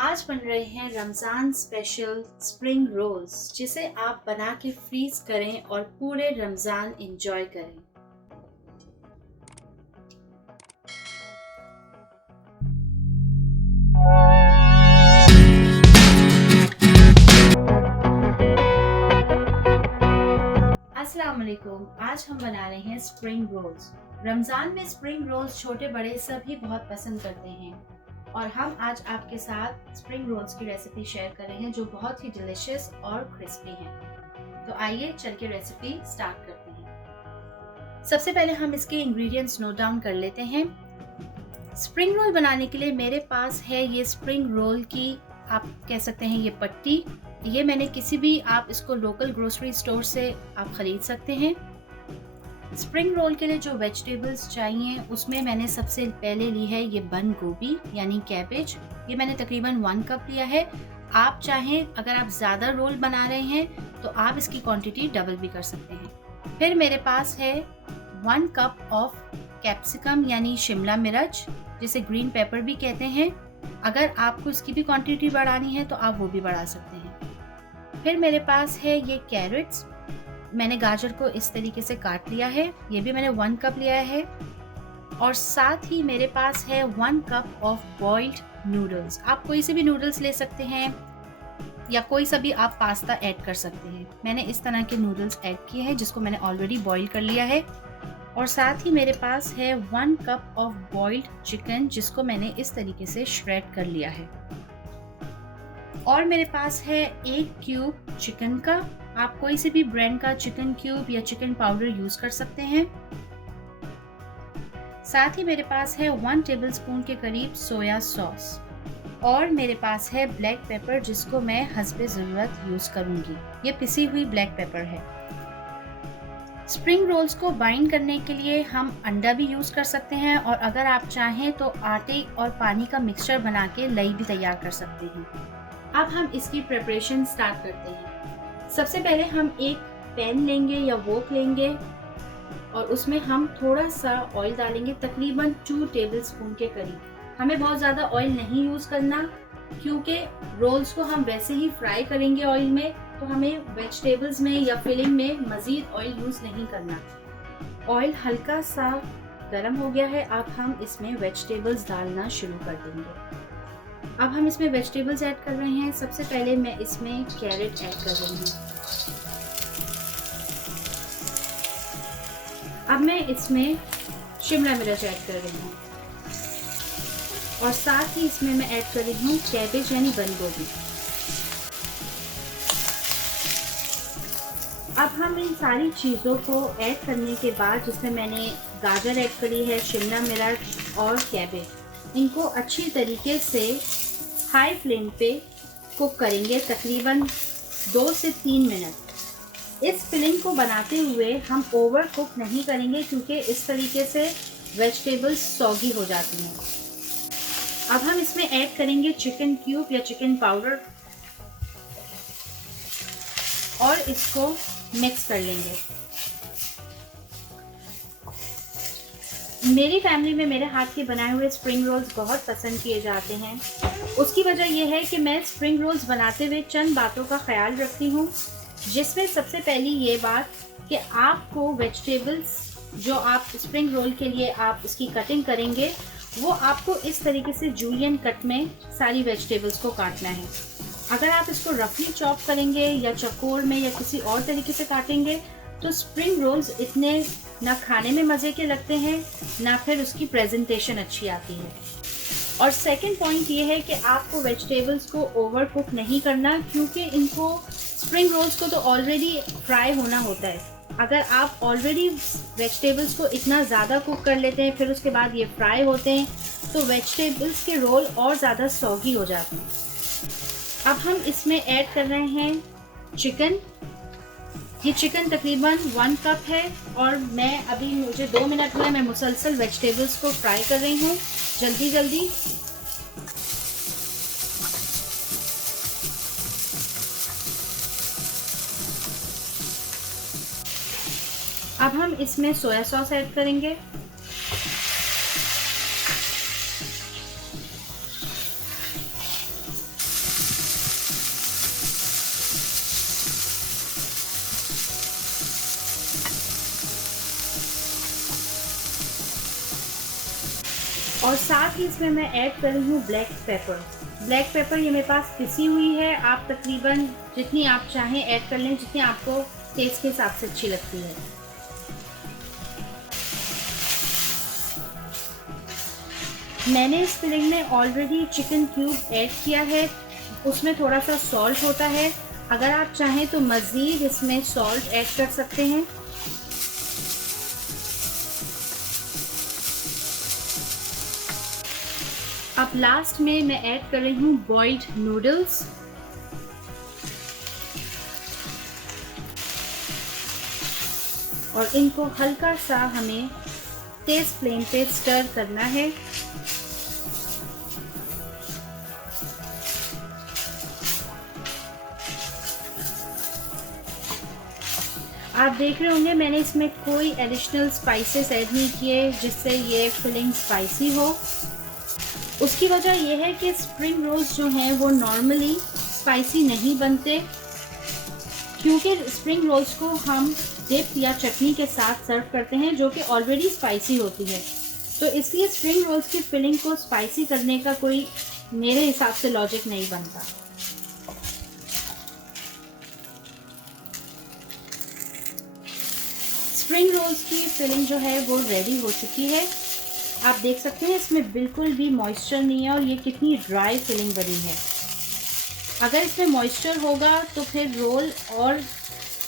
आज बन रहे हैं रमज़ान स्पेशल स्प्रिंग रोल्स, जिसे आप बना के फ्रीज करें और पूरे रमज़ान एंजॉय करें। अस्सलाम वालेकुम। आज हम बना रहे हैं स्प्रिंग रोल्स। रमज़ान में स्प्रिंग रोल्स छोटे बड़े सभी बहुत पसंद करते हैं और हम आज आपके साथ स्प्रिंग रोल्स की रेसिपी शेयर कर रहे हैं जो बहुत ही डिलिशियस और क्रिस्पी है। तो आइए चल के रेसिपी स्टार्ट करते हैं। सबसे पहले हम इसके इंग्रेडिएंट्स नोट डाउन कर लेते हैं। स्प्रिंग रोल बनाने के लिए मेरे पास है ये स्प्रिंग रोल की, आप कह सकते हैं ये पट्टी। ये मैंने किसी भी, आप इसको लोकल ग्रोसरी स्टोर से आप खरीद सकते हैं। स्प्रिंग रोल के लिए जो वेजिटेबल्स चाहिए उसमें मैंने सबसे पहले ली है ये बंद गोभी यानी कैबेज। ये मैंने तकरीबन 1 कप लिया है। आप चाहें, अगर आप ज़्यादा रोल बना रहे हैं तो आप इसकी क्वांटिटी डबल भी कर सकते हैं। फिर मेरे पास है 1 कप ऑफ कैप्सिकम यानी शिमला मिर्च, जिसे ग्रीन पेपर भी कहते हैं। अगर आपको इसकी भी क्वांटिटी बढ़ानी है तो आप वो भी बढ़ा सकते हैं। फिर मेरे पास है ये कैरेट्स। मैंने गाजर को इस तरीके से काट लिया है, ये भी मैंने 1 कप लिया है। और साथ ही मेरे पास है 1 कप ऑफ बॉइल्ड नूडल्स। आप कोई से भी नूडल्स ले सकते हैं या कोई सा भी आप पास्ता ऐड कर सकते हैं। मैंने इस तरह के नूडल्स ऐड किए हैं जिसको मैंने ऑलरेडी बॉईल कर लिया है। और साथ ही मेरे पास है 1 कप ऑफ बॉइल्ड चिकन, जिसको मैंने इस तरीके से श्रेड कर लिया है। और मेरे पास है 1 क्यूब चिकन का। आप कोई से भी ब्रांड का चिकन क्यूब या चिकन पाउडर यूज कर सकते हैं। साथ ही मेरे पास है 1 टेबलस्पून के करीब सोया सॉस। और मेरे पास है ब्लैक पेपर, जिसको मैं हस्बे ज़रूरत यूज करूंगी। ये पिसी हुई ब्लैक पेपर है। स्प्रिंग रोल्स को बाइंड करने के लिए हम अंडा भी यूज कर सकते हैं और अगर आप चाहें तो आटे और पानी का मिक्सचर बना के लई भी तैयार कर सकते हैं। अब हम इसकी प्रिपरेशन स्टार्ट करते हैं। सबसे पहले हम एक पैन लेंगे या वोक लेंगे और उसमें हम थोड़ा सा ऑयल डालेंगे, तकरीबन 2 टेबलस्पून के करीब। हमें बहुत ज़्यादा ऑयल नहीं यूज़ करना, क्योंकि रोल्स को हम वैसे ही फ्राई करेंगे ऑयल में, तो हमें वेजिटेबल्स में या फिलिंग में मज़ीद ऑयल यूज़ नहीं करना। ऑयल हल्का सा गर्म हो गया है, अब हम इसमें वेजिटेबल्स डालना शुरू कर देंगे। अब हम इसमें वेजिटेबल्स ऐड कर रहे हैं। सबसे पहले मैं इसमें कैरेट ऐड कर रही हूँ। अब मैं इसमें शिमला मिर्च ऐड कर रही हूँ और साथ ही इसमें मैं ऐड कर रही हूँ कैबेज यानी बंद गोभी। अब हम इन सारी चीज़ों को ऐड करने के बाद, जिसमें मैंने गाजर ऐड करी है, शिमला मिर्च और कैबेज, इनको अच्छी तरीके से हाई फ्लेम पे कुक करेंगे तकरीबन 2 से 3 मिनट। इस फिलिंग को बनाते हुए हम ओवर कुक नहीं करेंगे, क्योंकि इस तरीके से वेजिटेबल्स सॉगी हो जाती हैं। अब हम इसमें ऐड करेंगे चिकन क्यूब या चिकन पाउडर और इसको मिक्स कर लेंगे। मेरी फैमिली में मेरे हाथ के बनाए हुए स्प्रिंग रोल्स बहुत पसंद किए जाते हैं। उसकी वजह यह है कि मैं स्प्रिंग रोल्स बनाते हुए चंद बातों का ख्याल रखती हूँ, जिसमें सबसे पहली ये बात कि आपको वेजिटेबल्स जो आप स्प्रिंग रोल के लिए आप इसकी कटिंग करेंगे, वो आपको इस तरीके से जूलियन कट में सारी वेजिटेबल्स को काटना है। अगर आप इसको रफली चॉप करेंगे या चकोर में या किसी और तरीके से काटेंगे तो स्प्रिंग रोल्स इतने ना खाने में मज़े के लगते हैं, ना फिर उसकी प्रेजेंटेशन अच्छी आती है। और सेकंड पॉइंट ये है कि आपको वेजिटेबल्स को ओवर कुक नहीं करना, क्योंकि इनको, स्प्रिंग रोल्स को तो ऑलरेडी फ्राई होना होता है। अगर आप ऑलरेडी वेजिटेबल्स को इतना ज़्यादा कुक कर लेते हैं फिर उसके बाद ये फ्राई होते हैं तो वेजिटेबल्स के रोल और ज़्यादा सॉगी हो जाते हैं। अब हम इसमें ऐड कर रहे हैं चिकन। ये चिकन तकरीबन 1 कप है और मैं अभी, मुझे 2 मिनट हुए, मैं मुसलसल वेजिटेबल्स को फ्राई कर रही हूँ जल्दी जल्दी। अब हम इसमें सोया सॉस ऐड करेंगे। और साथ ही इसमें मैं ऐड कर रही हूँ ब्लैक पेपर। ब्लैक पेपर ये मेरे पास पिसी हुई है, आप तकरीबन जितनी आप चाहें ऐड कर लें, जितनी आपको टेस्ट के हिसाब से अच्छी लगती है। मैंने इस फिलिंग में ऑलरेडी चिकन क्यूब ऐड किया है, उसमें थोड़ा सा सॉल्ट होता है। अगर आप चाहें तो मज़ीद इसमें सॉल्ट ऐड कर सकते हैं। अब लास्ट में मैं ऐड कर रही हूँ बॉइल्ड नूडल्स। और इनको हल्का सा हमें तेज फ्लेम पे स्टर करना है। आप देख रहे होंगे मैंने इसमें कोई एडिशनल स्पाइसेस ऐड नहीं किए जिससे ये फिलिंग स्पाइसी हो। उसकी वजह यह है कि स्प्रिंग रोल्स जो हैं वो नॉर्मली स्पाइसी नहीं बनते, क्योंकि स्प्रिंग रोल्स को हम डिप या चटनी के साथ सर्व करते हैं जो कि ऑलरेडी स्पाइसी होती है। तो इसलिए स्प्रिंग रोल्स की फिलिंग को स्पाइसी करने का कोई मेरे हिसाब से लॉजिक नहीं बनता। स्प्रिंग रोल्स की फिलिंग जो है वो रेडी हो चुकी है। आप देख सकते हैं इसमें बिल्कुल भी मॉइस्चर नहीं है और ये कितनी ड्राई फिलिंग बनी है। अगर इसमें मॉइस्चर होगा तो फिर रोल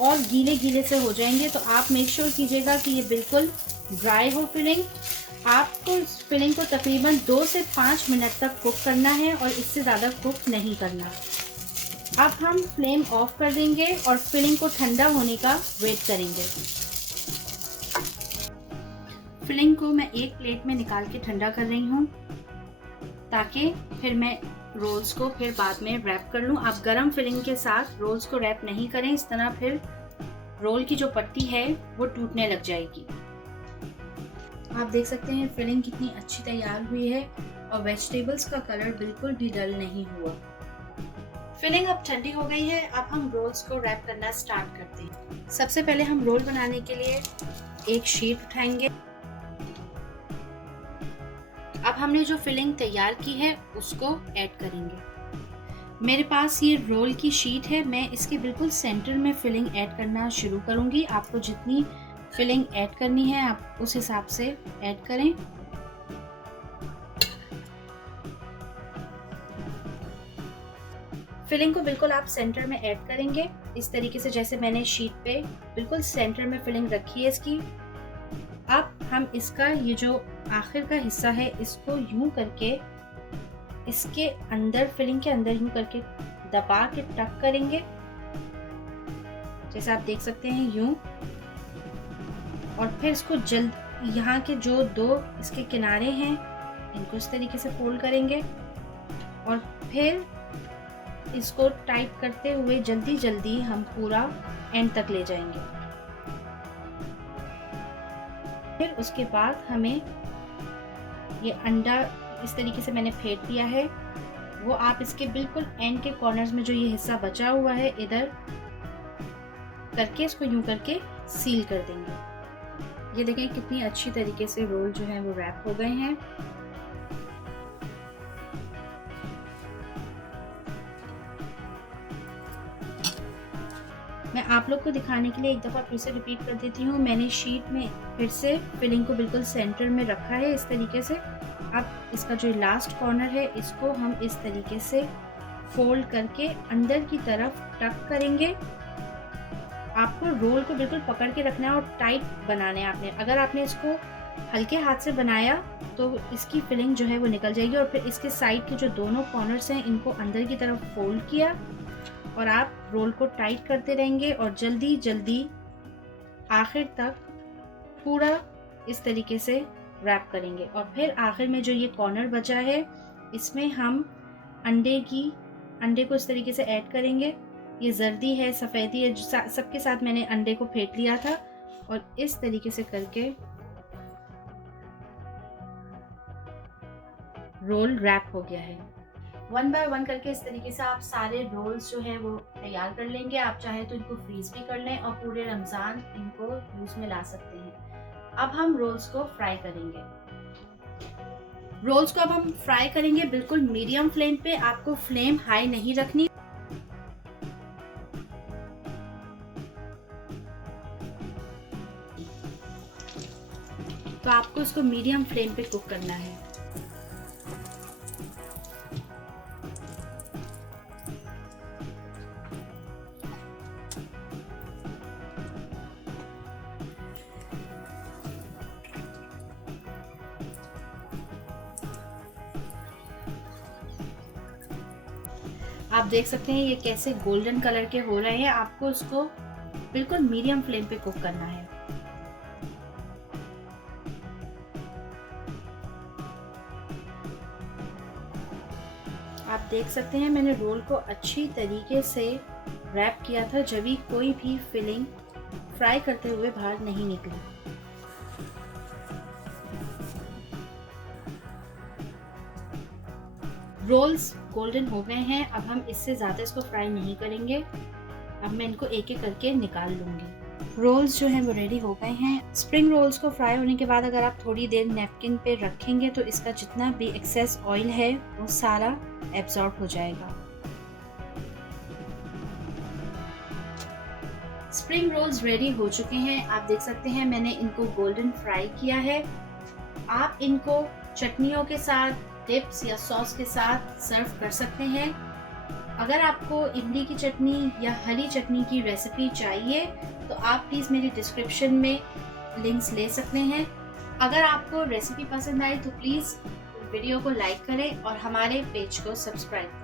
और गीले गीले से हो जाएंगे। तो आप मेक श्योर कीजिएगा कि ये बिल्कुल ड्राई हो फिलिंग। आपको इस फिलिंग को तकरीबन 2 से 5 मिनट तक कुक करना है और इससे ज़्यादा कुक नहीं करना। अब हम फ्लेम ऑफ कर देंगे और फिलिंग को ठंडा होने का वेट करेंगे। फिलिंग को मैं एक प्लेट में निकाल के ठंडा कर रही हूँ ताकि फिर मैं रोल्स को फिर बाद में रैप कर लूँ। आप गरम फिलिंग के साथ रोल्स को रैप नहीं करें, इस तरह फिर रोल की जो पट्टी है वो टूटने लग जाएगी। आप देख सकते हैं फिलिंग कितनी अच्छी तैयार हुई है और वेजिटेबल्स का कलर बिल्कुल भी डल नहीं हुआ। फिलिंग अब ठंडी हो गई है। अब हम रोल्स को रैप करना स्टार्ट करते हैं। सबसे पहले हम रोल बनाने के लिए एक शीट उठाएंगे। अब हमने जो फिलिंग तैयार की है उसको ऐड करेंगे। मेरे पास ये रोल की शीट है, मैं इसके बिल्कुल सेंटर में फिलिंग ऐड करना शुरू करूंगी। आपको जितनी फिलिंग ऐड करनी है आप उस हिसाब से ऐड करें। फिलिंग को बिल्कुल आप सेंटर में ऐड करेंगे इस तरीके से, जैसे मैंने शीट पे बिल्कुल सेंटर में फिलिंग रखी है इसकी। अब हम इसका ये जो आखिर का हिस्सा है इसको यूं करके इसके अंदर, फिलिंग के अंदर यूं करके दबा के टक करेंगे, जैसे आप देख सकते हैं यूं। और फिर इसको जल्द यहाँ के जो 2 इसके किनारे हैं इनको इस तरीके से फोल्ड करेंगे और फिर इसको टाइट करते हुए जल्दी जल्दी हम पूरा एंड तक ले जाएंगे। फिर उसके बाद हमें ये अंडा इस तरीके से मैंने फेंट दिया है, वो आप इसके बिल्कुल एंड के कॉर्नर्स में जो ये हिस्सा बचा हुआ है इधर करके इसको यूं करके सील कर देंगे। ये देखें कितनी अच्छी तरीके से रोल जो है वो रैप हो गए हैं। मैं आप लोग को दिखाने के लिए एक दफ़ा फिर से रिपीट कर देती हूँ। मैंने शीट में फिर से फिलिंग को बिल्कुल सेंटर में रखा है इस तरीके से। अब इसका जो लास्ट कॉर्नर है इसको हम इस तरीके से फोल्ड करके अंदर की तरफ टक करेंगे। आपको रोल को बिल्कुल पकड़ के रखना है और टाइट बनाना है आपने। अगर आपने इसको हल्के हाथ से बनाया तो इसकी फिलिंग जो है वो निकल जाएगी। और फिर इसके साइड के जो दोनों कॉर्नर्स हैं इनको अंदर की तरफ फोल्ड किया और आप रोल को टाइट करते रहेंगे और जल्दी जल्दी आखिर तक पूरा इस तरीके से रैप करेंगे। और फिर आखिर में जो ये कॉर्नर बचा है इसमें हम अंडे को इस तरीके से ऐड करेंगे। ये जर्दी है, सफ़ेदी है, सबके साथ मैंने अंडे को फेंट लिया था और इस तरीके से करके रोल रैप हो गया है। 1 बाय 1 करके इस तरीके से आप सारे रोल्स जो है वो तैयार कर लेंगे। आप चाहे तो इनको फ्रीज भी कर लें और पूरे रमज़ान इनको यूज़ में ला सकते हैं। अब हम रोल्स को फ्राई करेंगे। रोल्स को अब हम फ्राई करेंगे बिल्कुल मीडियम फ्लेम पे, आपको फ्लेम हाई नहीं रखनी। तो आपको इसको मीडियम फ्लेम पे कुक करना है। आप देख सकते हैं ये कैसे गोल्डन कलर के हो रहे हैं। आपको इसको बिल्कुल मीडियम फ्लेम पे कुक करना है। आप देख सकते हैं मैंने रोल को अच्छी तरीके से रैप किया था, जब भी कोई भी फिलिंग फ्राई करते हुए बाहर नहीं निकली। रोल्स गोल्डन हो गए हैं, अब हम इससे ज़्यादा इसको फ्राई नहीं करेंगे। अब मैं इनको एक एक करके निकाल लूँगी। रोल्स जो हैं वो रेडी हो गए हैं। स्प्रिंग रोल्स को फ्राई होने के बाद अगर आप थोड़ी देर नैपकिन पे रखेंगे तो इसका जितना भी एक्सेस ऑयल है वो सारा एब्जॉर्ब हो जाएगा। स्प्रिंग रोल्स रेडी हो चुके हैं। आप देख सकते हैं मैंने इनको गोल्डन फ्राई किया है। आप इनको चटनियों के साथ, डिप्स या सॉस के साथ सर्व कर सकते हैं। अगर आपको इमली की चटनी या हरी चटनी की रेसिपी चाहिए तो आप प्लीज़ मेरी डिस्क्रिप्शन में लिंक्स ले सकते हैं। अगर आपको रेसिपी पसंद आई तो प्लीज़ वीडियो को लाइक करें और हमारे पेज को सब्सक्राइब करें।